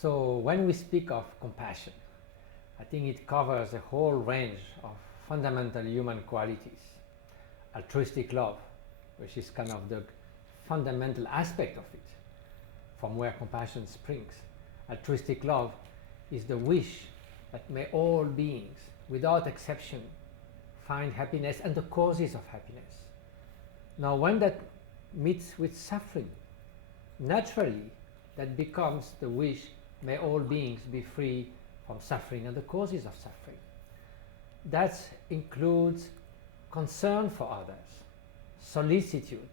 So when we speak of compassion, I think it covers a whole range of fundamental human qualities. Altruistic love, which is kind of the fundamental aspect of it, from where compassion springs. Altruistic love is the wish that may all beings, without exception, find happiness and the causes of happiness. Now, when that meets with suffering, naturally that becomes the wish, may all beings be free from suffering and the causes of suffering. That includes concern for others, solicitude,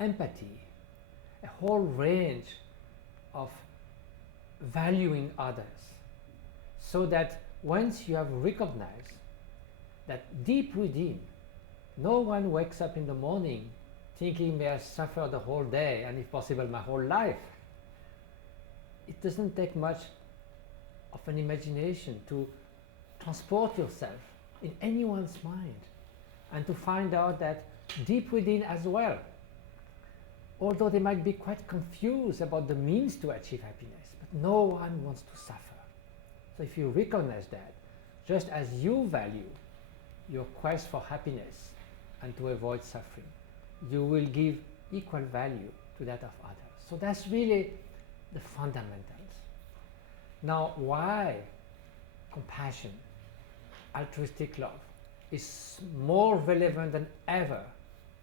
empathy, a whole range of valuing others, so that once you have recognized that deep within, no one wakes up in the morning thinking may I suffer the whole day and if possible my whole life. It doesn't take much of an imagination to transport yourself in anyone's mind and to find out that deep within as well, although they might be quite confused about the means to achieve happiness, but no one wants to suffer. So if you recognize that, just as you value your quest for happiness and to avoid suffering, you will give equal value to that of others. So that's really the fundamentals. Now, why compassion, altruistic love, is more relevant than ever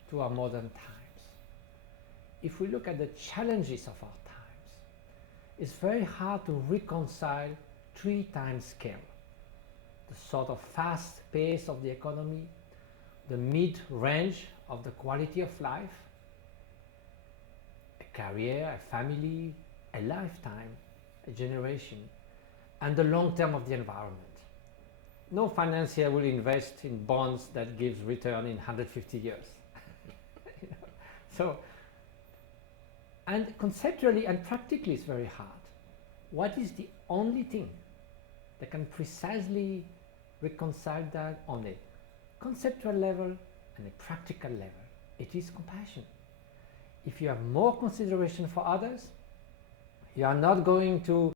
to our modern times? If we look at the challenges of our times, it's very hard to reconcile 3-time scale. The sort of fast pace of the economy, the mid-range of the quality of life, a career, a family, a lifetime, a generation, and the long term of the environment. No financier will invest in bonds that gives return in 150 years. So, and conceptually and practically it's very hard. What is the only thing that can precisely reconcile that on a conceptual level and a practical level? It is compassion. If you have more consideration for others, you are not going to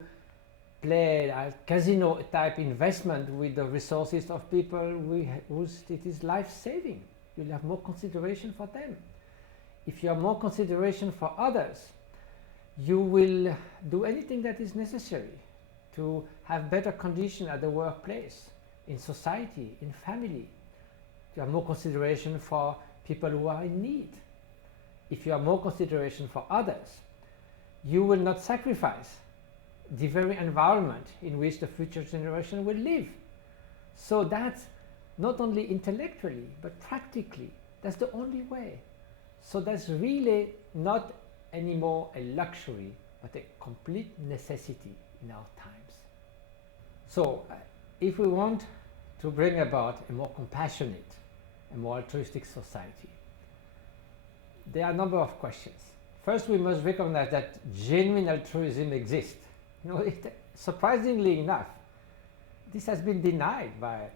play a casino type investment with the resources of people whose it is life-saving. You'll have more consideration for them. If you have more consideration for others, you will do anything that is necessary to have better conditions at the workplace, in society, in family. You have more consideration for people who are in need. If you have more consideration for others, you will not sacrifice the very environment in which the future generation will live. So that's not only intellectually, but practically, that's the only way. So that's really not anymore a luxury, but a complete necessity in our times. So if we want to bring about a more compassionate, a more altruistic society, there are a number of questions. First, we must recognize that genuine altruism exists. Surprisingly enough, this has been denied by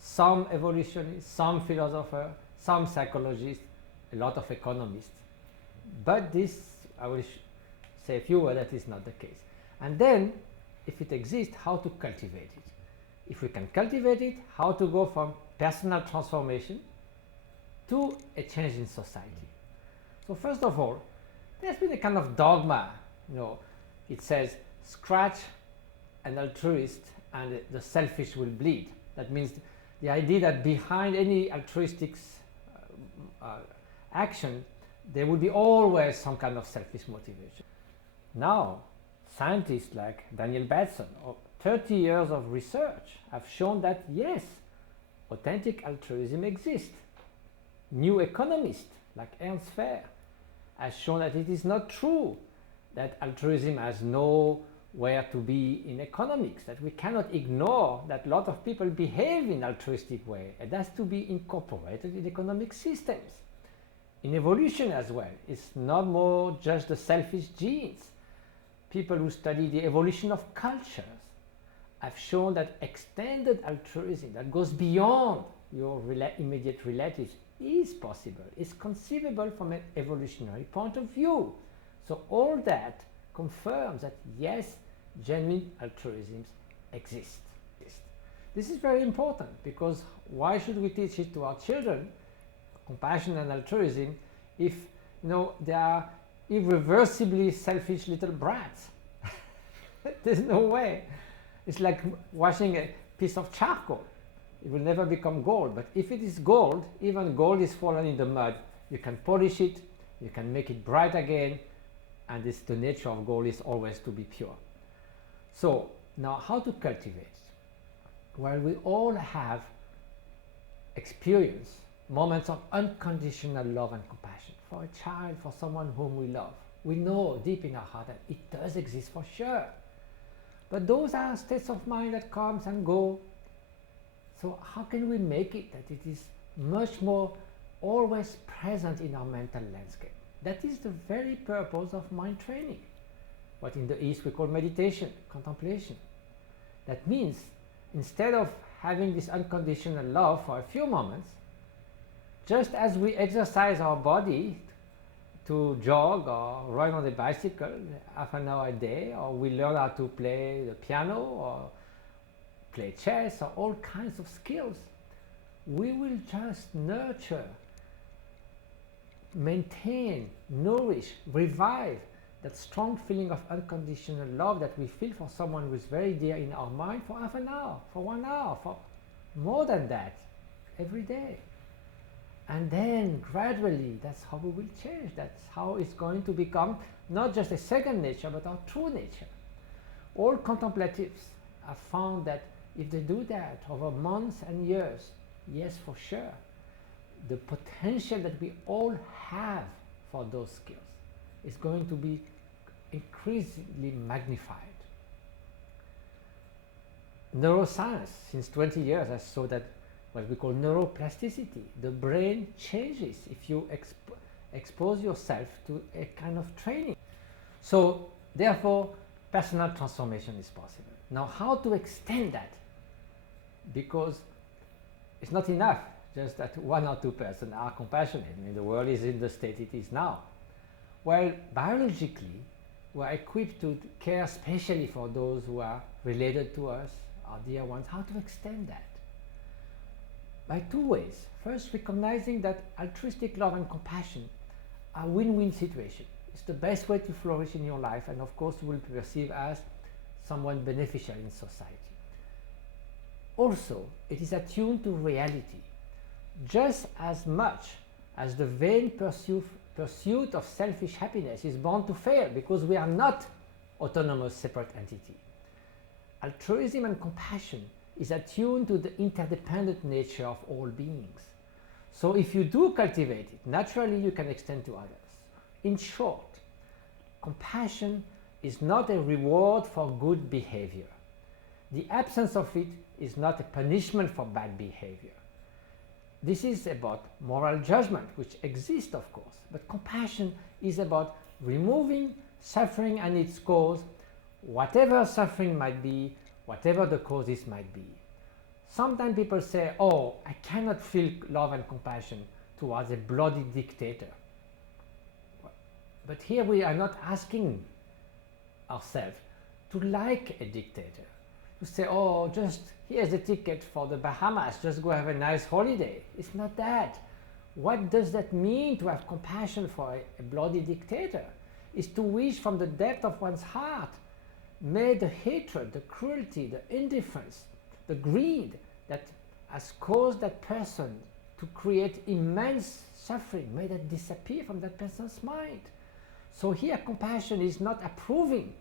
some evolutionists, some philosophers, some psychologists, a lot of economists. But this, I will say a few words, that is not the case. And then, if it exists, how to cultivate it. If we can cultivate it, how to go from personal transformation to a change in society. So first of all, there's been a kind of dogma, it says, scratch an altruist and the selfish will bleed. That means the idea that behind any altruistic action, there will be always some kind of selfish motivation. Now, scientists like Daniel Batson, 30 years of research have shown that yes, authentic altruism exists. New economists like Ernst Fehr has shown that it is not true that altruism has nowhere to be in economics, that we cannot ignore that a lot of people behave in altruistic way, and that's to be incorporated in economic systems. In evolution as well, it's not more just the selfish genes. People who study the evolution of cultures have shown that extended altruism that goes beyond your immediate relatives is possible, is conceivable from an evolutionary point of view. So all that confirms that yes, genuine altruism exists. This is very important, because why should we teach it to our children, compassion and altruism, if they are irreversibly selfish little brats? There's no way. It's like washing a piece of charcoal. It will never become gold, but if it is gold, even gold is fallen in the mud, you can polish it, you can make it bright again, and the nature of gold is always to be pure. So now, how to cultivate? Well, we all have experienced moments of unconditional love and compassion for a child, for someone whom we love. We know deep in our heart that it does exist for sure. But those are states of mind that comes and go. So how can we make it that it is much more always present in our mental landscape? That is the very purpose of mind training. What in the East we call meditation, contemplation. That means instead of having this unconditional love for a few moments, just as we exercise our body to jog or ride on the bicycle half an hour a day, or we learn how to play the piano or play chess or all kinds of skills, we will just nurture, maintain, nourish, revive that strong feeling of unconditional love that we feel for someone who is very dear in our mind for half an hour, for 1 hour, for more than that, every day. And then gradually, that's how we will change. That's how it's going to become not just a second nature, but our true nature. All contemplatives have found that if they do that over months and years, yes, for sure, the potential that we all have for those skills is going to be increasingly magnified. Neuroscience, since 20 years, has shown that what we call neuroplasticity, the brain changes if you expose yourself to a kind of training. So therefore, personal transformation is possible. Now, how to extend that? Because it's not enough just that 1 or 2 persons are compassionate. I mean, the world is in the state it is now. Well, biologically, we are equipped to care especially for those who are related to us, our dear ones. How to extend that? By 2 ways. First, recognizing that altruistic love and compassion are win-win situations. It's the best way to flourish in your life, and of course you will be perceived as someone beneficial in society. Also, it is attuned to reality. Just as much as the vain pursuit of selfish happiness is bound to fail, because we are not autonomous separate entity. Altruism and compassion is attuned to the interdependent nature of all beings. So if you do cultivate it, naturally you can extend to others. In short, compassion is not a reward for good behavior. The absence of it is not a punishment for bad behavior. This is about moral judgment, which exists, of course, but compassion is about removing suffering and its cause, whatever suffering might be, whatever the causes might be. Sometimes people say, oh, I cannot feel love and compassion towards a bloody dictator. But here we are not asking ourselves to like a dictator, to say, oh, just here's a ticket for the Bahamas, just go have a nice holiday. It's not that. What does that mean to have compassion for a bloody dictator? It's to wish from the depth of one's heart, may the hatred, the cruelty, the indifference, the greed that has caused that person to create immense suffering, may that disappear from that person's mind. So here compassion is not approving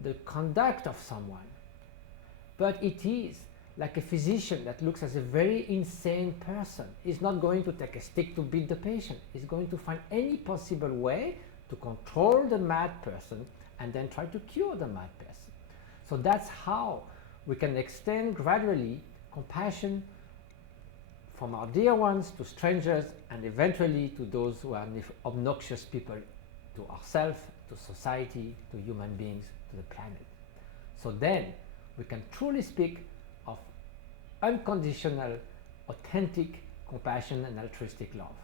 the conduct of someone, but it is like a physician that looks at a very insane person. He's not going to take a stick to beat the patient. He's going to find any possible way to control the mad person and then try to cure the mad person. So that's how we can extend gradually compassion from our dear ones to strangers, and eventually to those who are obnoxious people to ourselves, to society, to human beings, to the planet. So then we can truly speak of unconditional, authentic compassion and altruistic love.